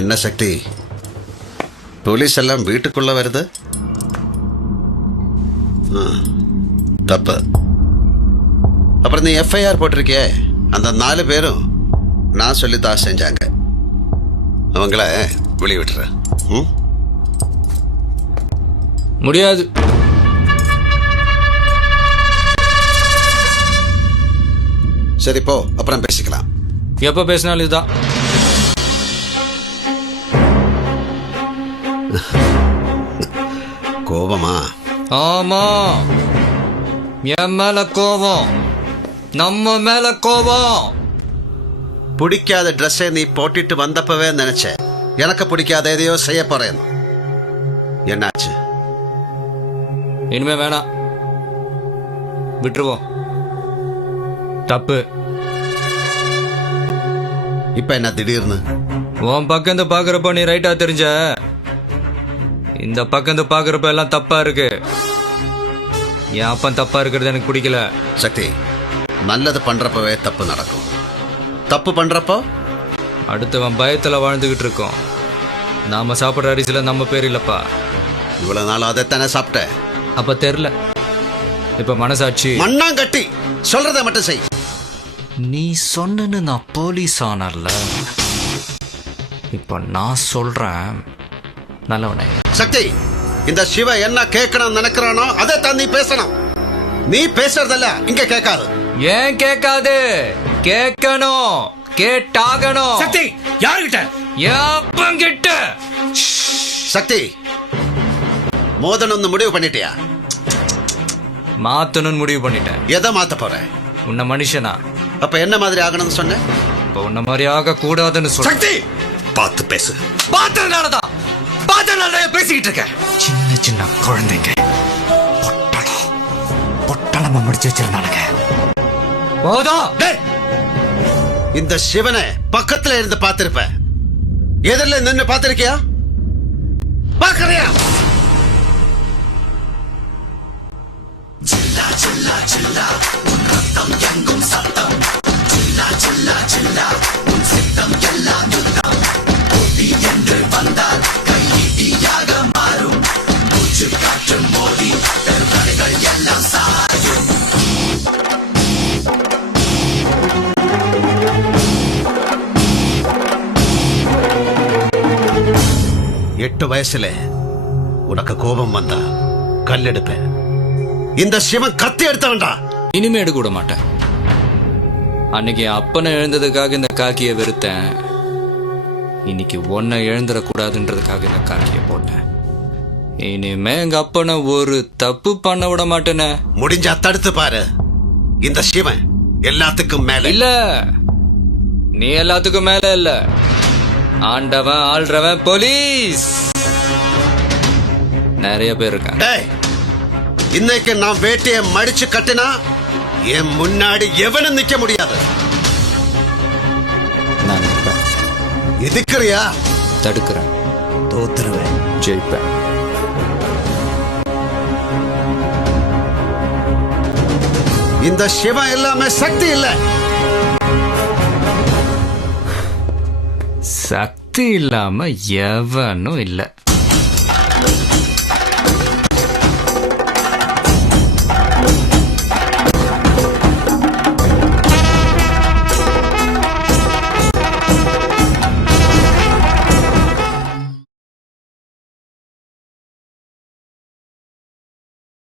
என்ன சக்தி, போலீஸ் எல்லாம் வீட்டுக்குள்ள வருது? தப்பு. அப்புறம் நீ எஃப்ஐஆர் போட்டிருக்கிய, அந்த 4 பேரும் நான் சொல்லித்தான் செஞ்சாங்க. அவங்கள வெளியே விட்டுற. முடியாது. சரி போ, அப்புறம் பேசிக்கலாம். எப்ப பேசினாலும் இதுதான். கோபமா? ஆமா, என் மேல கோபம், நம்ம மேல கோபம். பிடிக்காத ட்ரெஸ்ஸை நீ போட்டுட்டு வந்தப்பவே நினைச்ச எனக்கு பிடிக்காத எதையோ செய்ய போறேன். என்னாச்சு? இனிமே வேணாம், விட்டுருவோம். தப்பு. இப்ப என்ன திடீர்னு? உன் பக்கம் இருந்து பாக்குறப்ப நீ ரைட்டா தெரிஞ்ச, இந்த பக்கம் இருந்து பாக்குறப்ப எல்லாம் தப்பா இருக்கு. என் அப்பன் தப்பா இருக்கிறது எனக்கு பிடிக்கல. சக்தி, நல்லது பண்றப்பவே தப்பு நடக்கும். தப்பு பண்றப்போ அடுத்தவன் பயத்துல வாழ்ந்துகிட்டு இருக்கோம். நாம சாப்பிட்ற அரிசியில நம்ம பேர் இல்லப்பா. இவ்வளவு நாள் அதைத்தானே சாப்பிட்ட. அப்ப தெரியல, இப்ப மனசாட்சி. மண்ணாங்கட்டி சொல்றத மட்டும் செய். நீ சொன்னு நான் போலீஸ் ஆனர்ல, இப்ப நான் சொல்றேன் நல்லவனே. சக்தி, இந்த சிவ என்ன கேட்கணும் நினைக்கிறானோ அதை தான் நீ பேசணும். நீ பேசுறதல்ல இங்க கேட்காது. ஏன் கேட்காது? கேட்கணும், கேட்டாகணும். சக்தி, யாருகிட்ட? எப்பங்கிட்ட? சக்தி, மோதணும்னு முடிவு பண்ணிட்டியா? மாத்தணும்னு முடிவு பண்ணிட்டேன். எதை மாத்த போற? உன்னை மனுஷனா? அப்ப என்ன மாதிரி ஆகணும்னு சொன்ன? இப்ப உன்ன மாதிரி ஆக கூடாதுன்னு சொல்ல. சக்தி, பார்த்து பேசு. பார்த்ததுனாலதான் பேசிக்கிட்டு இருக்க. சின்ன சின்ன குழந்தைங்க பொட்டலமா முடிச்சு வச்சிருந்தானுங்க. போதும். இந்த சிவனை பக்கத்துல இருந்து பார்த்திருப்ப, எதிரில நின்று பார்த்திருக்கியா? பார்க்கறியா? எட்டு வயசுல உனக்கு கோபம் வந்தா கல் எடுப்பேன். இந்த சிவன் கத்தி எடுத்தவன்டா. இனிமே எடுக்க விட மாட்டேன். அன்னைக்கு அப்பனை எழுந்ததுக்காக இந்த காக்கிய வெறுத்தேன். இன்னைக்கு ஒன்ன எழுந்துடக்கூடாதுன்றதுக்காக இந்த காக்கிய போட்டேன். இனிமே எங்க அப்பனை ஒரு தப்பு பண்ண விட மாட்டேனே. முடிஞ்சா தடுத்து பாரு. இந்த சிவன் எல்லாத்துக்கும் மேல இல்ல. நீ எல்லாத்துக்கும் மேல இல்ல. ஆண்டவன் ஆள்றவன் போலீஸ். நிறைய பேர் இருக்காங்க. இன்னைக்கு நான் வேட்டையை மடிச்சு கட்டினா என் முன்னாடி எவனும் நிக்க முடியாது. நான் நிற்பேன். எதுக்குறியா? தடுக்கிறேன். தோத்துருவேன். ஜெயிப்பேன். இந்த சிவன் எல்லாமே சக்தி இல்ல. சக்தி இல்லாம எவனும் இல்ல.